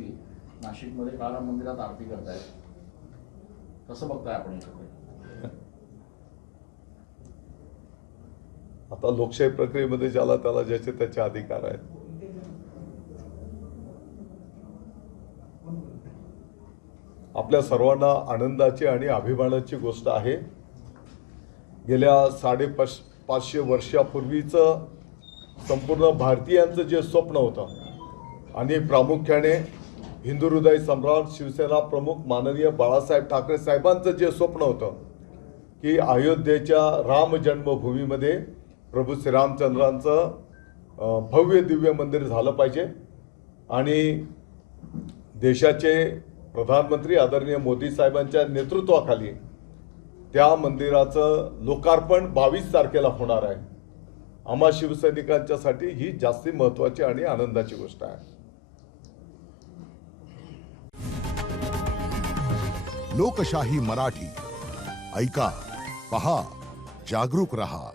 दिवशी नाशिकमध्ये काळराम मंदिरात आरती करतायत, कसं बघताय आपण याच्याकडे? आता लोकशाही प्रक्रियेमध्ये ज्याला त्याला ज्याचे त्याचे अधिकार आहेत. आपल्या सर्वांना आनंदाची आणि अभिमानाची गोष्ट आहे. गेल्या 550 वर्षापूर्वीचं संपूर्ण भारतीयांचं जे स्वप्न होतं आणि प्रामुख्याने हिंदू हृदय सम्राट शिवसेना प्रमुख माननीय बाळासाहेब ठाकरे साहेबांचं जे स्वप्न होतं की अयोध्येच्या राम जन्मभूमीमध्ये प्रभू श्रीरामचंद्रांचं भव्य दिव्य मंदिर झालं पाहिजे आणि देशाचे प्रधानमंत्री आदरणीय मोदी साहेबांच्या नेतृत्वाखाली त्या मंदिराचं लोकार्पण 22 तारखेला होणार आहे. आम्हा शिवसैनिकांच्यासाठी ही जास्ती महत्त्वाची आणि आनंदाची गोष्ट आहे. लोकशाही मराठी ऐका, पहा, जागरूक रहा.